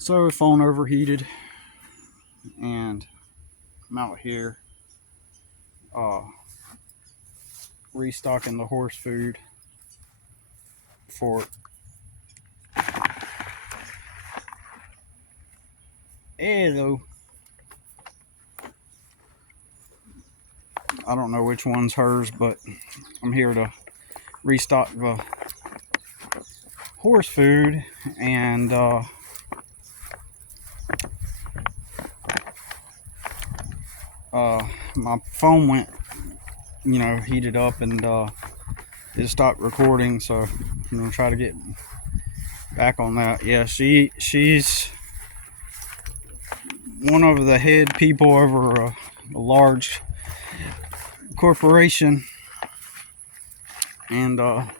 So phone overheated, and I'm out here uh, restocking the horse food for hello. I don't know which one's hers, but I'm here to restock the horse food, and my phone went, heated up, and it stopped recording. So I'm gonna try to get back on that. Yeah, she's one of the head people over a large corporation, and I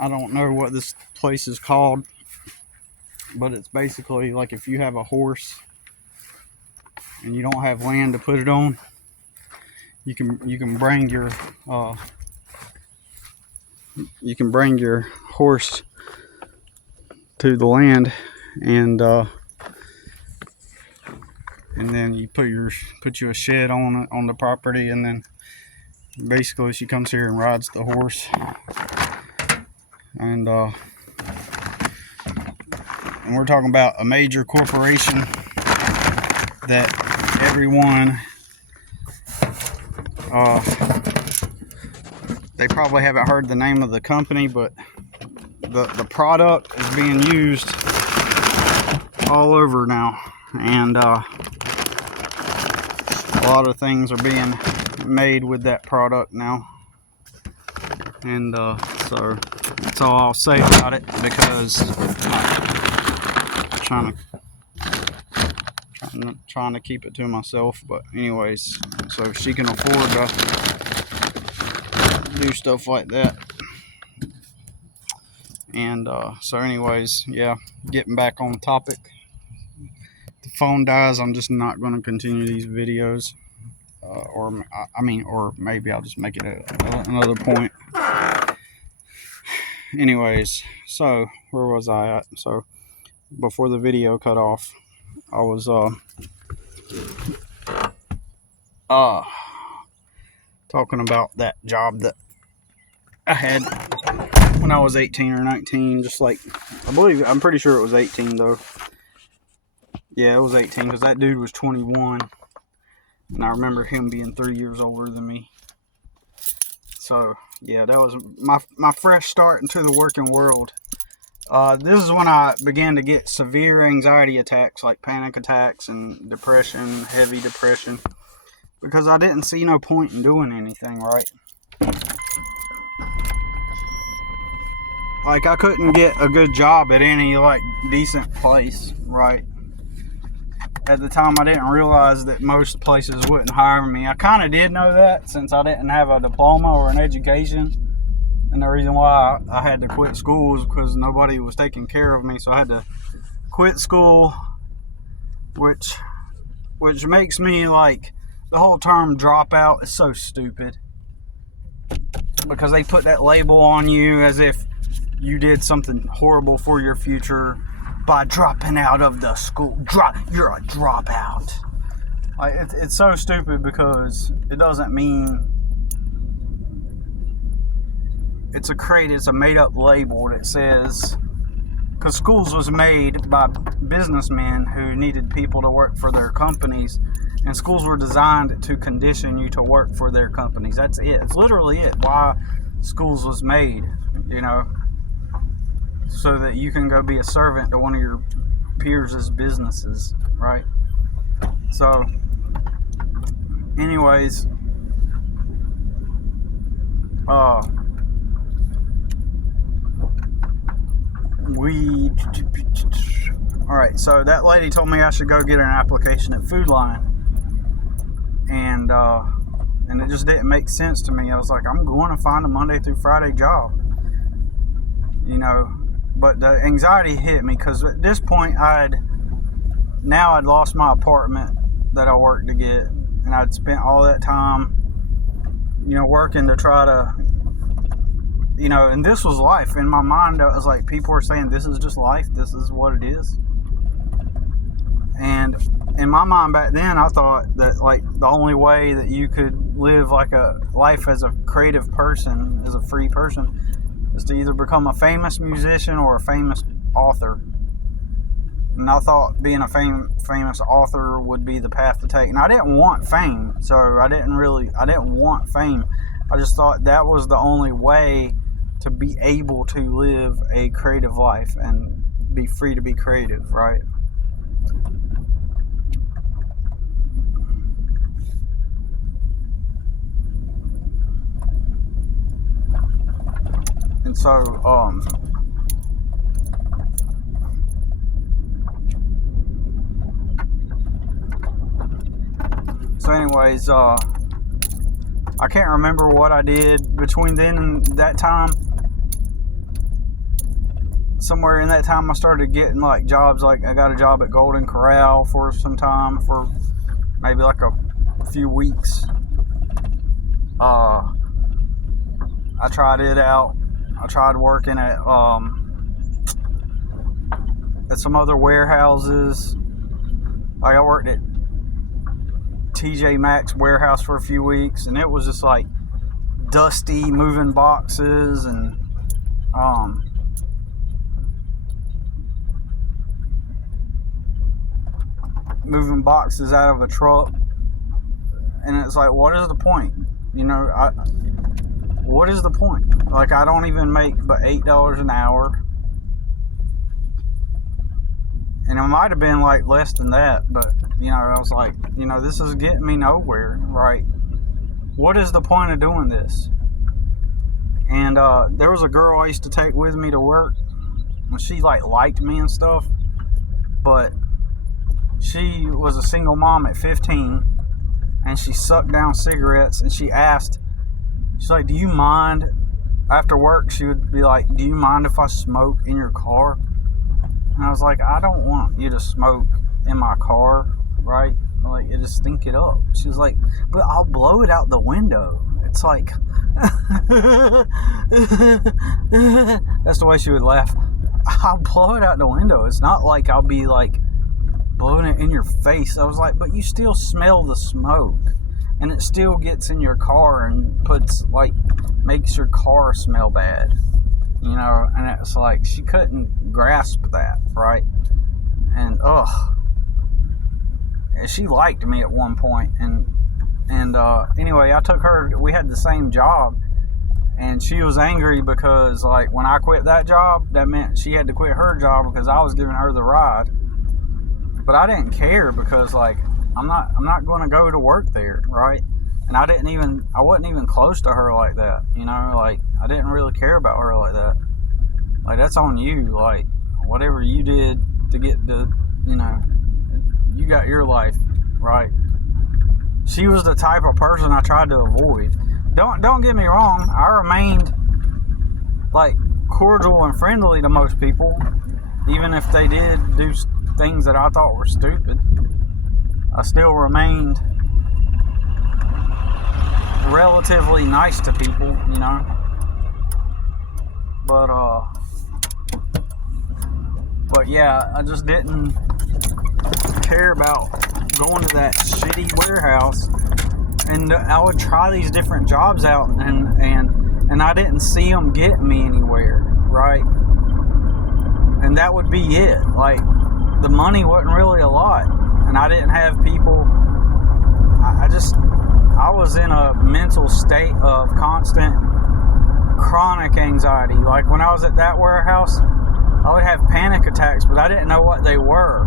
don't know what this place is called, but it's basically like if you have a horse and you don't have land to put it on, you can bring your horse to the land, and then you put you a shed on the property, and then basically she comes here and rides the horse, and we're talking about a major corporation that everyone they probably haven't heard the name of the company, but the product is being used all over now, and a lot of things are being made with that product now, and so that's all I'll say about it, because I'm trying to keep it to myself. But anyways, so she can afford to do stuff like that, and so anyways, yeah, getting back on topic. The phone dies, I'm just not going to continue these videos, or maybe I'll just make it another point. Anyways, so where was I at? So before the video cut off, I was talking about that job that I had when I was 18 or 19, just like, I'm pretty sure it was 18 though. Yeah, it was 18, because that dude was 21, and I remember him being 3 years older than me. So yeah, that was my fresh start into the working world. This is when I began to get severe anxiety attacks, like panic attacks and depression, heavy depression, because I didn't see no point in doing anything, right? Like, I couldn't get a good job at any, like, decent place, right? At the time, I didn't realize that most places wouldn't hire me. I kind of did know that, since I didn't have a diploma or an education. And the reason why I had to quit school was because nobody was taking care of me. So I had to quit school, which makes me, like, the whole term dropout is so stupid, because they put that label on you as if you did something horrible for your future by dropping out of the school. You're a dropout. Like, it's so stupid, because it doesn't mean. It's a made up label that says, because schools was made by businessmen who needed people to work for their companies, and schools were designed to condition you to work for their companies. That's it. It's literally it. Why schools was made, so that you can go be a servant to one of your peers' businesses, right? So anyways, alright, so that lady told me I should go get an application at Food Lion, and it just didn't make sense to me. I was like, I'm going to find a Monday through Friday job, but the anxiety hit me, because at this point I'd lost my apartment that I worked to get, and I'd spent all that time working to try to, and this was life. In my mind, I was like, people are saying this is just life, this is what it is. And in my mind back then, I thought that like the only way that you could live like a life as a creative person, as a free person, is to either become a famous musician or a famous author. And I thought being a famous author would be the path to take. And I didn't want fame, so I didn't want fame. I just thought that was the only way to be able to live a creative life and be free to be creative, right? And so anyways, I can't remember what I did between then and that time. Somewhere in that time, I started getting like jobs. Like I got a job at Golden Corral for some time, for maybe like a few weeks. I tried it out. I tried working at some other warehouses. Like I worked at TJ Maxx warehouse for a few weeks, and it was just like dusty, moving boxes and moving boxes out of a truck. And it's like, what is the point? You know, what is the point? Like, I don't even make but $8 an hour. And it might have been like less than that, but you know, I was like, you know, this is getting me nowhere, right? What is the point of doing this? And there was a girl I used to take with me to work, and she like liked me and stuff, but she was a single mom at 15, and she sucked down cigarettes. And she's like, do you mind? After work, she would be like, do you mind if I smoke in your car? And I was like, I don't want you to smoke in my car, right? Like, you just stink it up. She was like, but I'll blow it out the window. It's like, that's the way she would laugh. I'll blow it out the window. It's not like I'll be like blowing it in your face. I was like, but you still smell the smoke, and it still gets in your car and makes your car smell bad. You know, and it's like she couldn't grasp that, right? And and she liked me at one point, and anyway, I took her. We had the same job, and she was angry because like when I quit that job, that meant she had to quit her job because I was giving her the ride. But I didn't care because like I'm not going to go to work there, right? And I wasn't even close to her like that, you know, like I didn't really care about her like that. Like, that's on you. Like, whatever you did to get the, you know, you got your life, right? She was the type of person I tried to avoid. Don't get me wrong, I remained like cordial and friendly to most people, even if they did do things that I thought were stupid. I still remained relatively nice to people, you know. But yeah, I just didn't care about going to that shitty warehouse. And I would try these different jobs out, and I didn't see them get me anywhere, right? And that would be it. Like, the money wasn't really a lot, and I didn't have people. I was in a mental state of constant chronic anxiety. Like when I was at that warehouse, I would have panic attacks, but I didn't know what they were.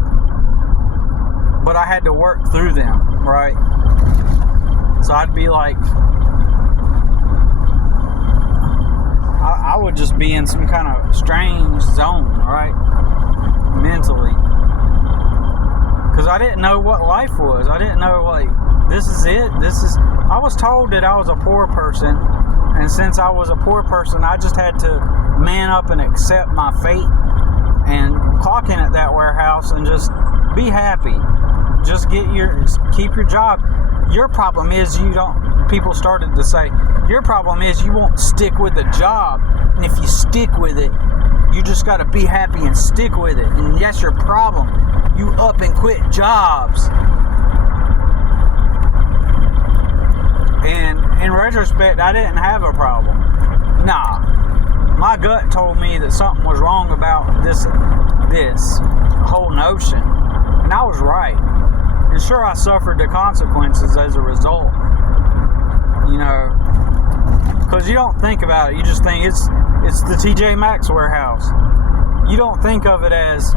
But I had to work through them, right? So I'd be like, I would just be in some kind of strange zone, right? Mentally. Because I didn't know what life was. I didn't know, like, this is it. I was told that I was a poor person. And since I was a poor person, I just had to man up and accept my fate and clock in at that warehouse and just be happy. Just keep your job. Your problem is people started to say, your problem is you won't stick with the job. And if you stick with it, you just got to be happy and stick with it. And that's your problem. you up and quit jobs. And in retrospect, I didn't have a problem. Nah, my gut told me that something was wrong about this whole notion, and I was right. And sure, I suffered the consequences as a result. You know, because you don't think about it. You just think it's the TJ Maxx warehouse. You don't think of it as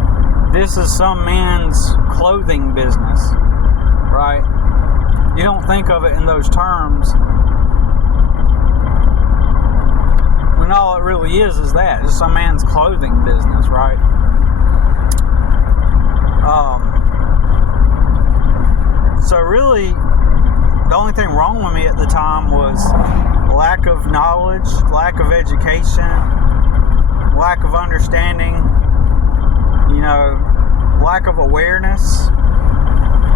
this is some man's clothing business, right? You don't think of it in those terms. When all it really is that. It's some man's clothing business, right? So really, the only thing wrong with me at the time was lack of knowledge, lack of education, lack of understanding, you know, lack of awareness.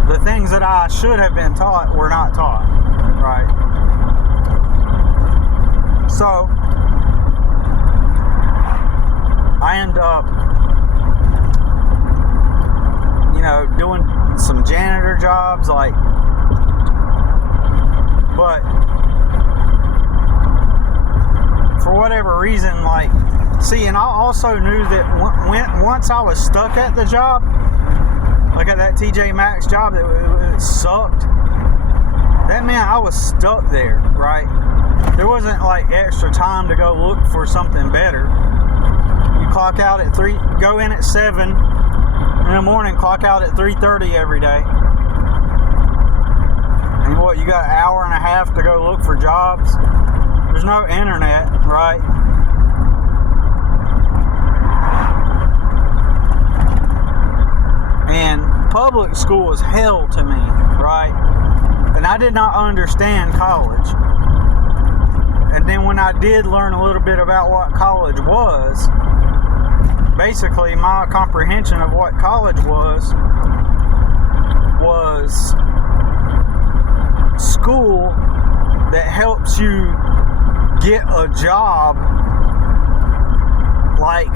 The things that I should have been taught were not taught, right? So, I end up, you know, doing some janitor jobs, like, but for whatever reason, like, see, and I also knew that once I was stuck at the job, like at that TJ Maxx job, it sucked. That meant I was stuck there, right? There wasn't like extra time to go look for something better. You clock out at 3, go in at 7 in the morning, clock out at 3:30 every day. And what, you got an hour and a half to go look for jobs? There's no internet, right? And public school was hell to me, right? And I did not understand college. And then when I did learn a little bit about what college was, basically my comprehension of what college was school that helps you get a job, like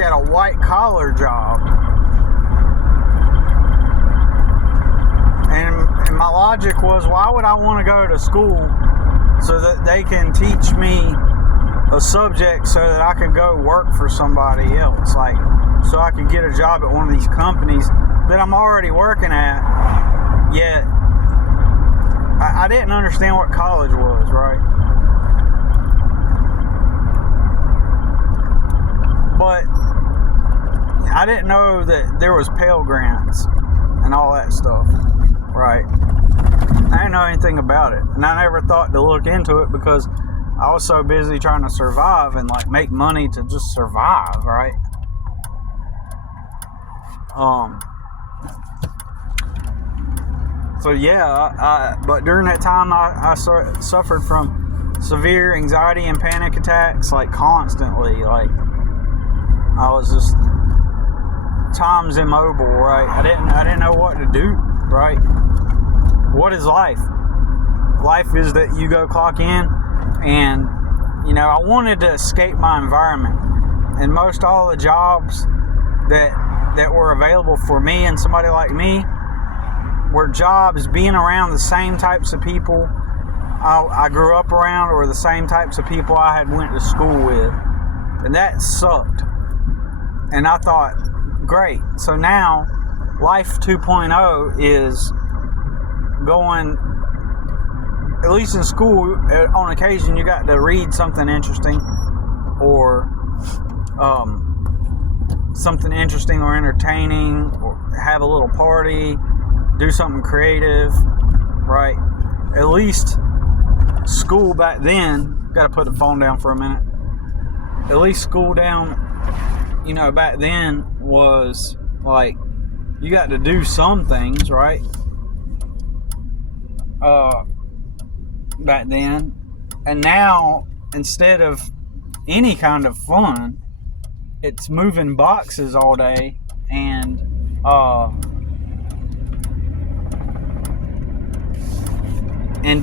at a white collar job. And my logic was, why would I want to go to school so that they can teach me a subject so that I can go work for somebody else, like, so I can get a job at one of these companies that I'm already working at, yet I didn't understand what college was, right? But I didn't know that there was Pell Grants and all that stuff, right? I didn't know anything about it, and I never thought to look into it because I was so busy trying to survive and like make money to just survive, right? So yeah, but during that time I suffered from severe anxiety and panic attacks, like constantly. Like I was just times immobile, right? I didn't know what to do, right? What is life? Life is that you go clock in, and you know, I wanted to escape my environment, and most all the jobs that were available for me and somebody like me were jobs being around the same types of people I grew up around, or the same types of people I had went to school with, and that sucked. And I thought, great, so now life 2.0 is going, at least in school, on occasion you got to read something interesting, or something interesting or entertaining, or have a little party, do something creative, right? At least school back then, gotta put the phone down for a minute. At least school down, you know, back then was like, you got to do some things, right? Back then. And now, instead of any kind of fun, it's moving boxes all day and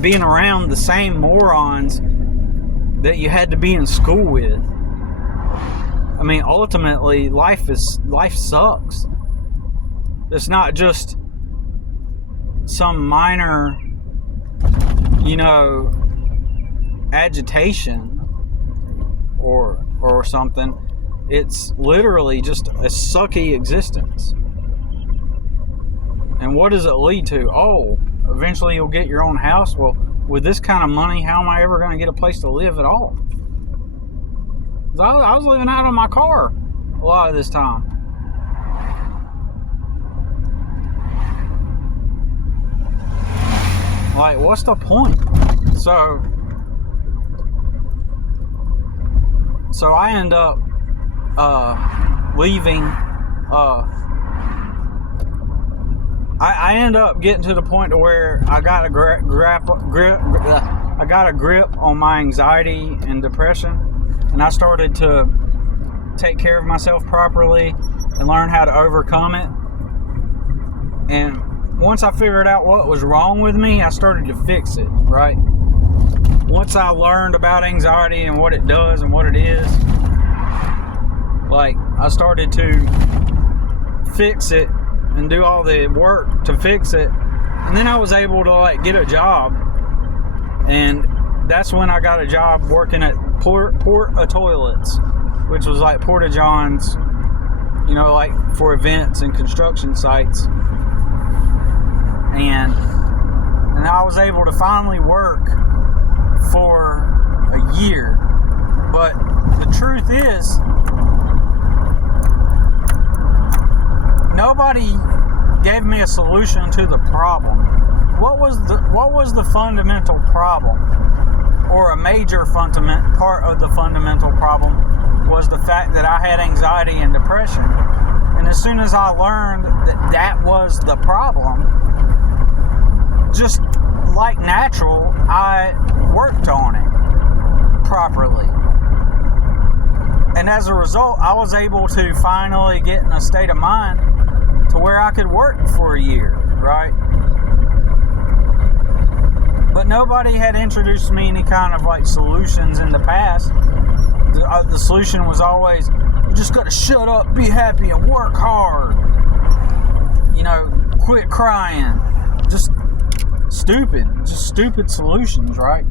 being around the same morons that you had to be in school with. I mean, ultimately, life sucks. It's not just some minor, agitation or something. It's literally just a sucky existence. And what does it lead to? Oh, eventually you'll get your own house. Well, with this kind of money, how am I ever going to get a place to live at all? 'Cause I was living out of my car a lot of this time. Like, what's the point? So I end up leaving. I end up getting to the point to where I got a grip on my anxiety and depression, and I started to take care of myself properly and learn how to overcome it. And once I figured out what was wrong with me, I started to fix it, right? Once I learned about anxiety and what it does and what it is, like, I started to fix it and do all the work to fix it. And then I was able to, like, get a job. And that's when I got a job working at Porta-Toilets, which was like Porta-Johns, like for events and construction sites. And I was able to finally work for a year. But the truth is, nobody gave me a solution to the problem. What was the fundamental problem, or a major part of the fundamental problem, was the fact that I had anxiety and depression. And as soon as I learned that was the problem, just like natural, I worked on it properly. And as a result, I was able to finally get in a state of mind to where I could work for a year, right? But nobody had introduced me any kind of like solutions in the past. The solution was always, you just gotta shut up, be happy, and work hard. Quit crying. Just stupid solutions, right?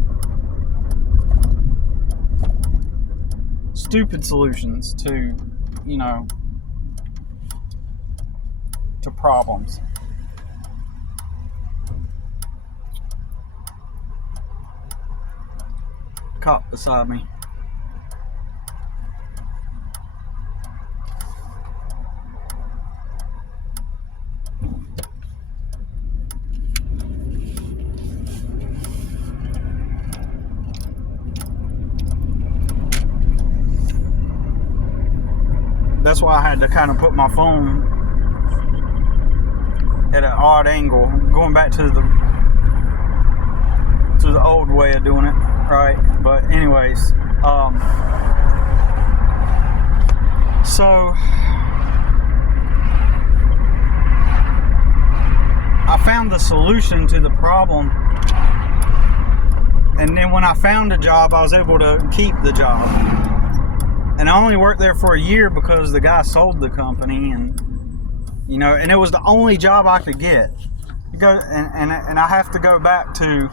Stupid solutions to problems. Cop beside me. That's why I had to kind of put my phone at an odd angle, going back to the old way of doing it, right? But anyways, so I found the solution to the problem, and then when I found a job, I was able to keep the job. And I only worked there for a year because the guy sold the company, and and it was the only job I could get. And I have to go back to.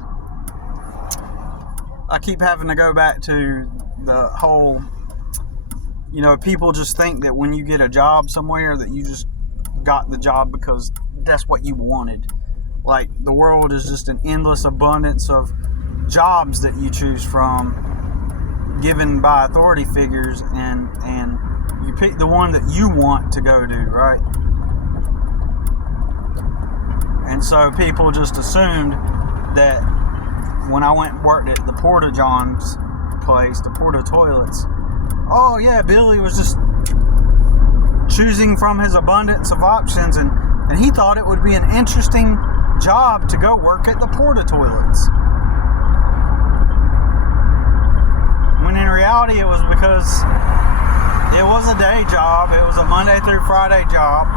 I keep having to go back to the whole. People just think that when you get a job somewhere that you just got the job because that's what you wanted. Like, the world is just an endless abundance of jobs that you choose from, given by authority figures, and you pick the one that you want to go to, right? And so people just assumed that when I went and worked at the Porta-Johns place, the Porta-Toilets, oh yeah, Billy was just choosing from his abundance of options, and he thought it would be an interesting job to go work at the Porta-Toilets. When in reality it was because it was a day job, it was a Monday through Friday job,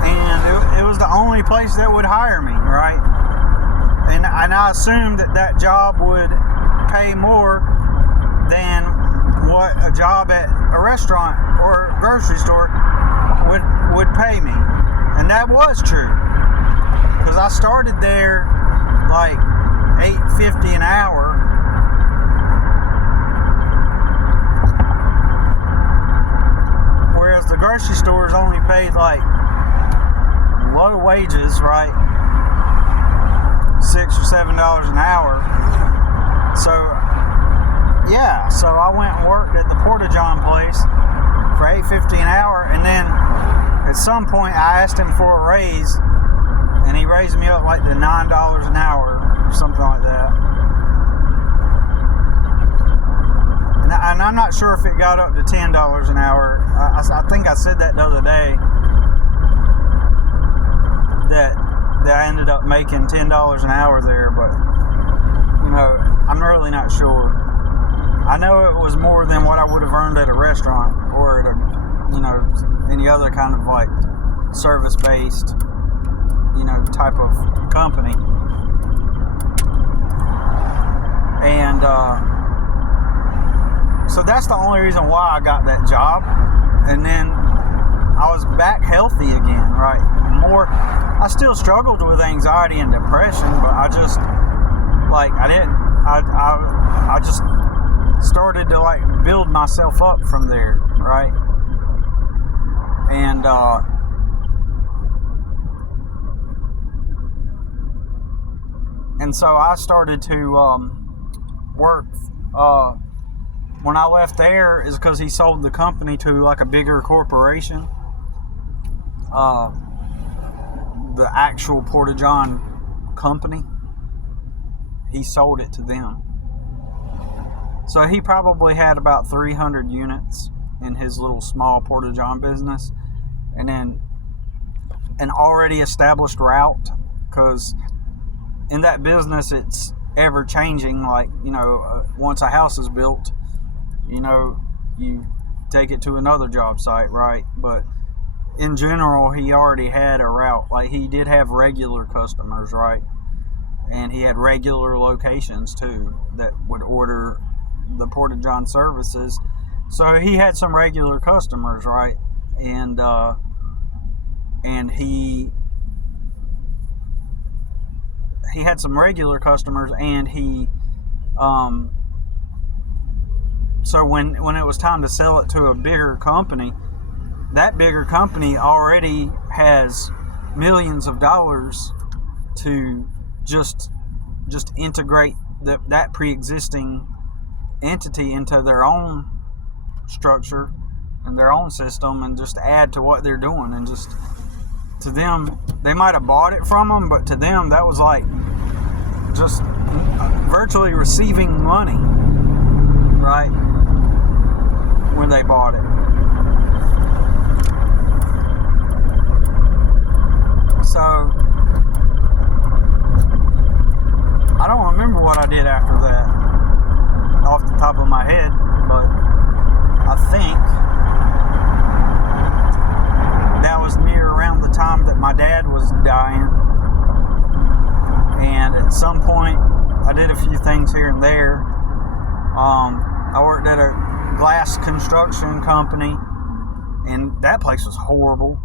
and it was the only place that would hire me, right? And I assumed that job would pay more than what a job at a restaurant or grocery store would pay me. And And that was true. Because I started there like $8.50 an hour. Whereas the grocery stores only paid like low wages, right? $6 or $7 an hour. So yeah, so I went and worked at the Porta-John place for $8.50 an hour, and then at some point I asked him for a raise, and he raised me up like to $9 an hour or something like that. And I'm not sure if it got up to $10 an hour. I think I said that the other day, that I ended up making $10 an hour there, but you know, I'm really not sure. I know it was more than what I would have earned at a restaurant or at a, you know, any other kind of like service-based, you know, type of company. And so that's the only reason why I got that job. And then I was back healthy again, right? I still struggled with anxiety and depression, but I just, like, I just started to, like, build myself up from there, right? And so I started to work. When I left there is because he sold the company to like a bigger corporation. The actual Porta-John company, he sold it to them. So he probably had about 300 units in his little small Porta-John business, and then an already established route, because in that business it's ever changing. Like, you know, once a house is built, you know, you take it to another job site, right? But in general, he already had a route. Like, he did have regular customers, right? And he had regular locations too that would order the Porta-John services. So he had some regular customers, right? And he had some regular customers, and he so when it was time to sell it to a bigger company, that bigger company already has millions of dollars to just integrate that pre-existing entity into their own structure and their own system, and just add to what they're doing. And just, to them, they might have bought it from them, but to them that was like just virtually receiving money, right, when they bought it. So I don't remember what I did after that off the top of my head, but I think that was near around the time that my dad was dying. And at some point I did a few things here and there. I worked at a glass construction company, and that place was horrible.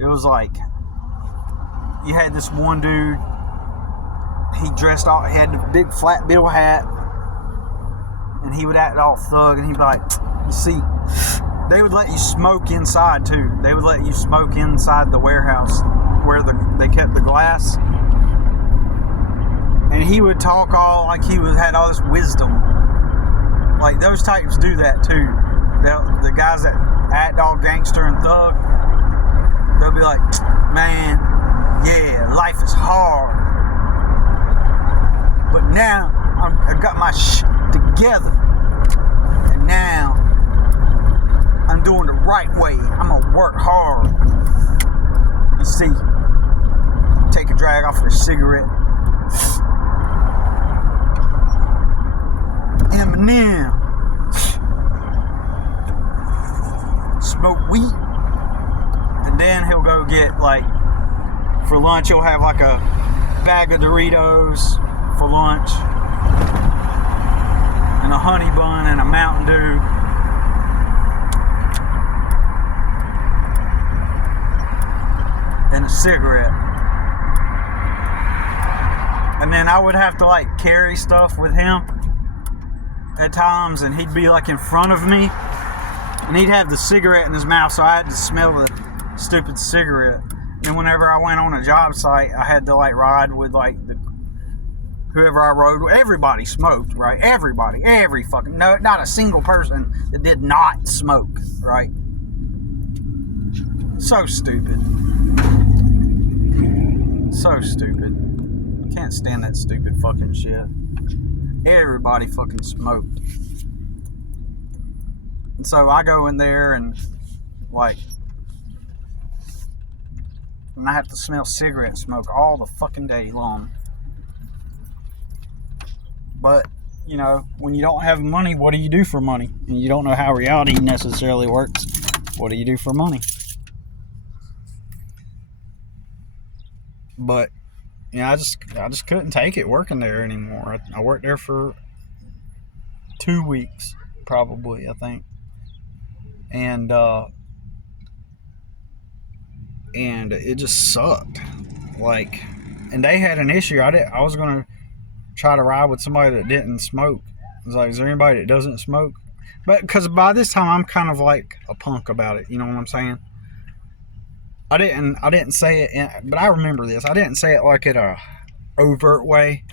It was like, you had this one dude, he dressed all, he had the big flat bill hat, and he would act all thug, and he'd be like, you see, they would let you smoke inside too. They would let you smoke inside the warehouse where they kept the glass. And he would talk all like he had all this wisdom. Like, those types do that too. The guys that act all gangster and thug, they'll be like, man, yeah, life is hard, but now I got my shit together, and now I'm doing it the right way. I'm gonna work hard. You see, take a drag off of a cigarette. Eminem. Smoke weed. And then he'll go get, like, for lunch, he'll have like a bag of Doritos for lunch, and a honey bun and a Mountain Dew. And and a cigarette. And then I would have to like carry stuff with him at times, and he'd be like in front of me, and he'd have the cigarette in his mouth, so I had to smell the stupid cigarette. And whenever I went on a job site, I had to like ride with like whoever I rode with. Everybody smoked, right? Everybody, no, not a single person that did not smoke, right? So stupid. So stupid. Can't stand that stupid fucking shit. Everybody fucking smoked. And so I go in there and like, and I have to smell cigarette smoke all the fucking day long. But, you know, when you don't have money, what do you do for money? And you don't know how reality necessarily works. What do you do for money? But, you know, I just couldn't take it working there anymore. I worked there for 2 weeks, probably, I think. And it just sucked. Like, and they had an issue. I was gonna try to ride with somebody that didn't smoke. I was like, is there anybody that doesn't smoke? But because by this time I'm kind of like a punk about it. You know what I'm saying? I didn't say it, but I remember this. I didn't say it like in a overt way,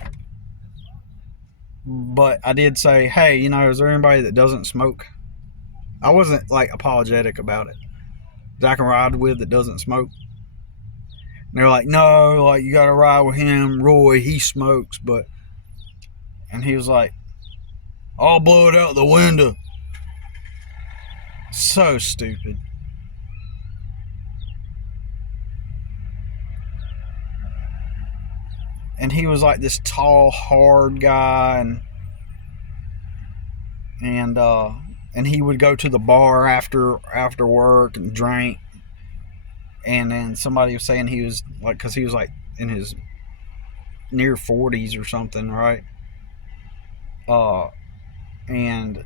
but I did say, hey, you know, is there anybody that doesn't smoke? I wasn't like apologetic about it. That I can ride with that doesn't smoke. And they're like, no, like you gotta ride with him, Roy, he smokes. But, and he was like, I'll blow it out the window. So stupid. And he was like this tall, hard guy, and he would go to the bar after work and drink. And then somebody was saying he was like, because he was like in his near 40s or something, right? And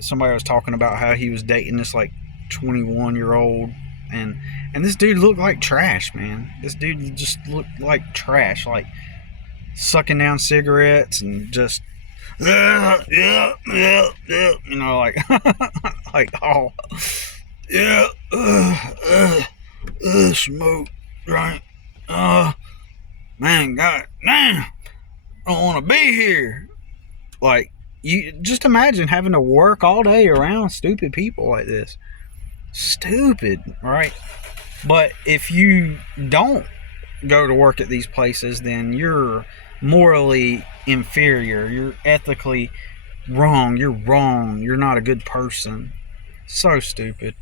somebody was talking about how he was dating this like 21-year-old, and this dude looked like trash, man. This dude just looked like trash, like sucking down cigarettes and just you know, like like oh yeah, smoke, right? Man, god damn, I don't want to be here. Like, you just imagine having to work all day around stupid people like this. Stupid, right? But if you don't go to work at these places, then you're morally inferior. You're ethically wrong. You're wrong. You're not a good person. So stupid.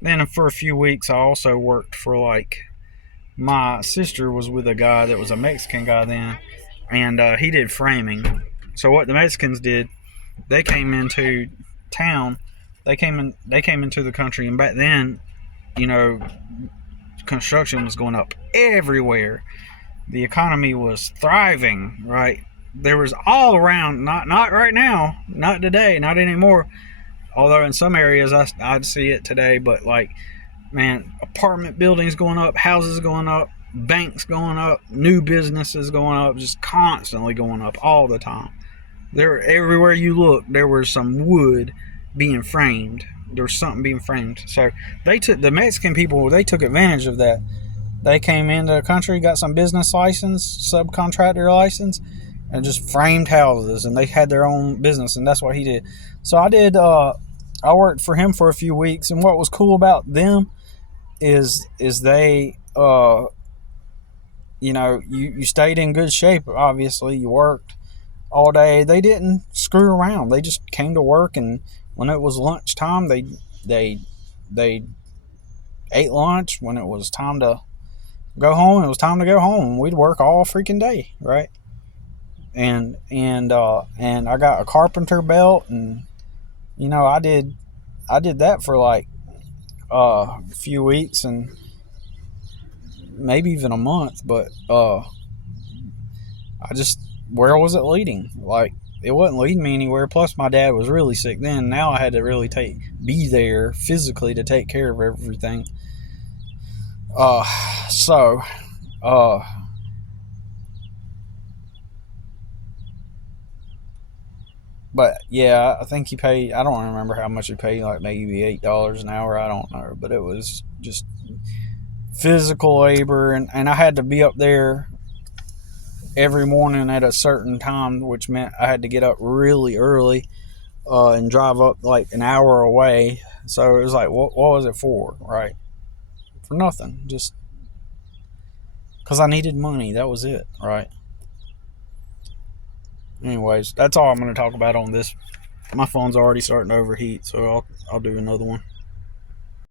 Then for a few weeks, I also worked for, like, my sister was with a guy that was a Mexican guy then, and he did framing. So what the Mexicans did, they came into town. They came into the country, and back then, you know, construction was going up everywhere. The economy was thriving, right? There was all around, not right now, not today, not anymore. Although in some areas I'd see it today, but like, man, apartment buildings going up, houses going up, banks going up, new businesses going up, just constantly going up all the time. Everywhere you look, there was some wood being framed. There was something being framed. So the Mexican people, they took advantage of that. They came into the country, got some business license, subcontractor license, and just framed houses, and they had their own business, and that's what he did. So I worked for him for a few weeks, and what was cool about them is they, you know, you stayed in good shape. Obviously, you worked all day. They didn't screw around. They just came to work, and when it was lunchtime, they ate lunch. When it was time to go home, it was time to go home. We'd work all freaking day, right? And I got a carpenter belt, and you know, I did that for like a few weeks and maybe even a month, but where was it leading? Like, it wasn't leading me anywhere. Plus my dad was really sick then. Now I had to really be there physically to take care of everything. So, but yeah, I think he paid. I don't remember how much he paid. Like maybe $8 an hour. I don't know, but it was just physical labor, and I had to be up there every morning at a certain time, which meant I had to get up really early and drive up like an hour away. So it was like, what was it for? Right? For nothing. Just because I needed money. That was it. Right? Anyways, that's all I'm going to talk about on this. My phone's already starting to overheat, so I'll do another one.